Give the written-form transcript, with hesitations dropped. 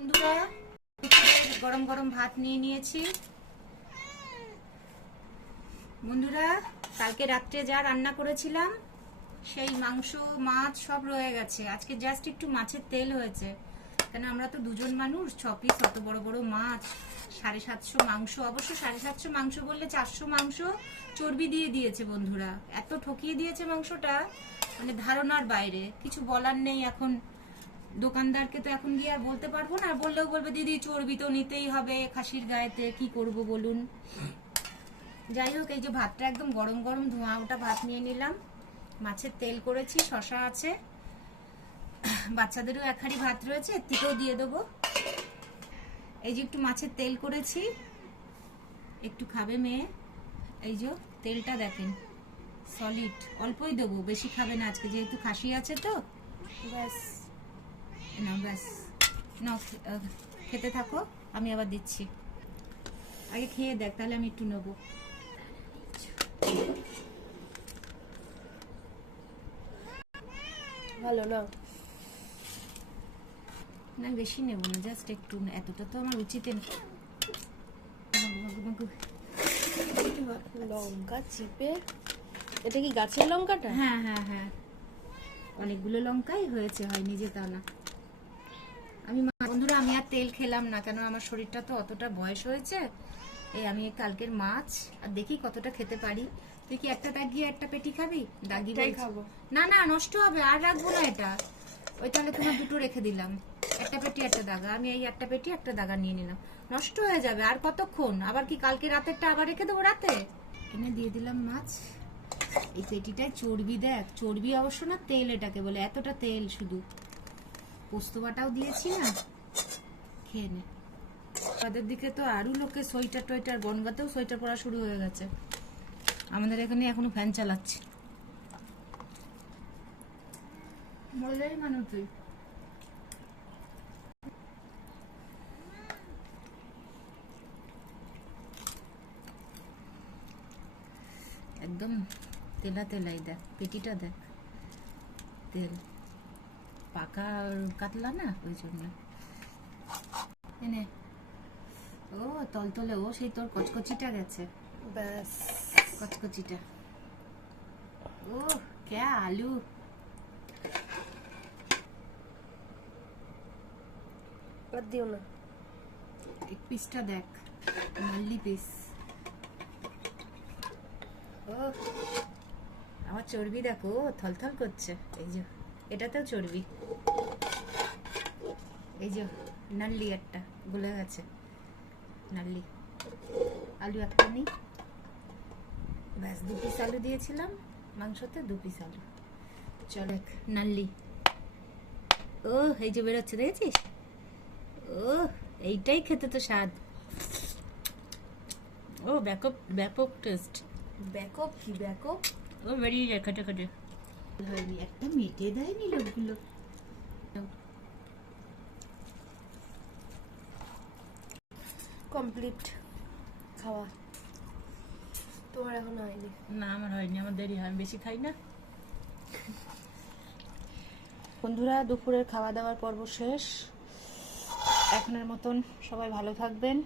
বন্ধুরা, গরম গরম ভাত নিয়ে নিয়েছি। বন্ধুরা, কালকে রাত্রে যা রান্না করেছিলাম সেই মাংস মাছ সব রয়ে গেছে। আজকে জাস্ট একটু মাছের তেল হয়েছে, কেন আমরা তো দুজন মানুষ, 6 পিস অত বড় বড় মাছ, 750 মাংস। অবশ্য 750 মাংস বললে 400 মাংস চর্বি দিয়ে দিয়েছে। বন্ধুরা, এত ঠকিয়ে দিয়েছে মাংসটা, মানে ধারণার বাইরে। কিছু বলার নেই এখন। দোকানদারকে তো এখন গিয়ে আর বলতে পারবো না, বললেও বলবে দিদি চর্বি তো নিতেই হবে খাসির গায়েতে, কি করব বলুন। যাই হোক, এই যে ভাতটা একদম গরম গরম ধোঁয়া ওটা ভাত নিয়ে নিলাম। মাছের তেল করেছি, শশা আছে, বাচ্চাদেরও এক হাঁড়ি ভাত রয়েছে, এর থেকেও দিয়ে দেবো। এই যে একটু মাছের তেল করেছি, একটু খাবে মেয়ে। এই যে তেলটা দেখেন, সলিড, অল্পই দেবো, বেশি খাবে না আজকে, যেহেতু খাসি আছে তো। ব্যাস না, ব্যাস না, খেতে থাকো, আমি আবার দিচ্ছি। আগে খেয়ে দেখ, তাহলে আমি একটু নেবো। ভালো না, না বেশি নেবো না, জাস্ট একটু, এতটা তো আমার উচিত। লঙ্কা চিপে, এটা কি গাছের লঙ্কাটা? হ্যাঁ হ্যাঁ হ্যাঁ, অনেকগুলো লঙ্কাই হয়েছে, হয়নি যে তা না। বন্ধুরা, আমি আর তেল খেলাম না, কেন আমার শরীরটা তো অতটা বয়স হয়েছে। এই আমি কালকের মাছ আর দেখি কতটা খেতে পারি। তুই কি একটা দাগিয়ে একটা পেটি খাবি? দাগি খাবো না, না নষ্ট হবে, আর রাখবো না এটা। ওই তাহলে তোমার দুটো রেখে দিলাম, একটা পেটি একটা দাগা। আমি এই একটা পেটি একটা দাগা নিয়ে নিলাম, নষ্ট হয়ে যাবে আর কতক্ষণ। আবার কি কালকে রাতেরটা আবার রেখে দেবো রাতে? এনে দিয়ে দিলাম মাছ। এই পেটিটায় চর্বি দেখ, চর্বি অবশ্য না, তেল এটাকে বলে, এতটা তেল শুধু। পোস্ত বাটাও দিয়েছি না, খেয়ে নে। তাদের দিকে তো আরো লোকে সোয়েটার টোয়েটার, বনগাতেও সোয়েটার পরা শুরু হয়ে গেছে। আমাদের এখানে এখনো ফ্যান চালাচ্ছে। বললেই মানুষ তুই। একদম তেলা তেলাই, দেখ পেটিটা দেখ, তেল পাকা কাতলা না, ওই জন্য। এনে ও তলতলে, ও সেই তোর কচকচিটা গেছে, ব্যাস কচকচিটা। ও ক্যা আলু, আর দিও না। এক পিসটা দেখ, মাল্লি পিস। ও আমার চর্বি দেখো, থলথল করছে। এই যে এটাতেও চর্বি, এই যে নাল্লি একটা গলে গেছে, নাল্লি। আলু একটা নেই, ব্যাস 2 পিস আলু দিয়েছিলাম মাংসতে, 2 পিস আলু। চল এক নাল্লি। ও এই যে বেরোচ্ছে, দেখেছিস? ও এইটাই খেতে তো স্বাদ। ও ব্যাপক ব্যাপক টেস্ট। ব্যাকআপ কি ব্যাকআপ? ও বেরিয়ে যায় খেটে খেটে। হয়নি, একটা মেটে দেয়নি লোকগুলো। কমপ্লিট খাওয়া। তোমার এখন হয়নি? না আমার হয়নি, আমার দেরি হয়, আমি বেশি খাই না। বন্ধুরা, দুপুরের খাওয়া দাওয়ার পর্ব শেষ। এখনের মতন সবাই ভালো থাকবেন।